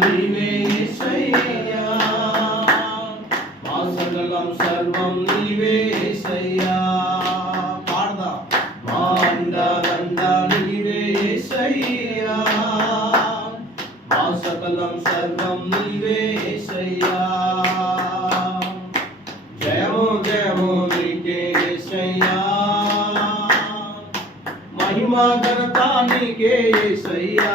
నీవే యేసయ్యా మా సకలం సర్వం నీవే యేసయ్యా పాడదా మా అండాలండ నీవే యేసయ్యా మా సకలం సర్వం నీవే యేసయ్యా జయము జయము నీకే యేసయ్యా మహిమా ఘనత నీకే యేసయ్యా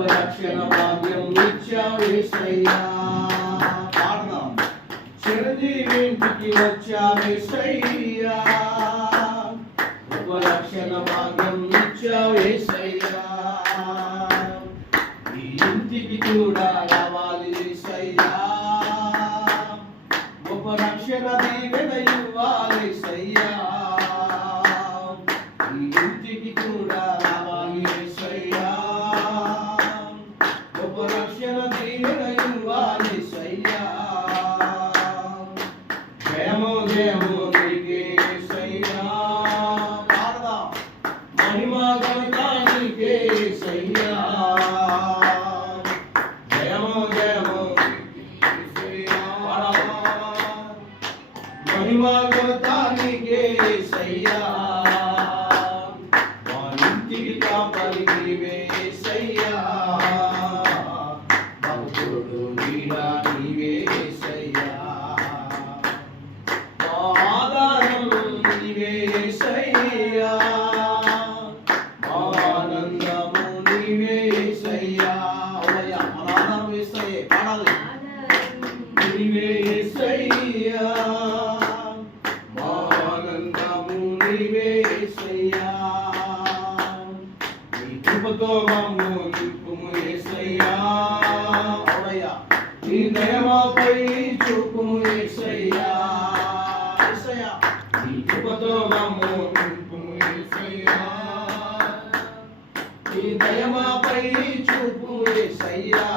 గొప్ప భాగ్యం ఇచ్చావేసయ్యా పాడదాం చిరంజీవింటికి వచ్చావేసయ్యా గొప్ప రక్షణ భాగ్యం ఇచ్చావేసయ్యా ఈ ఇంటికి కూడా రావాలి ఏసయ్యా గొప్ప రక్షణ దీవెన ఇవ్వాలి సయ్యా ఈ ఇంటికి కూడా మహిమా ఘనత నీకే సయ్యా వానింటికి కాపరి నీవే కృపతో మమ్ము నింపుము యేసయ్యా అవునయ్యా నీ దయమాపై చూపుము యేసయ్యా యేసయ్యా నీ కృపతో మమ్ము నింపుము యేసయ్యా నీ దయమాపై చూపుము యేసయ్యా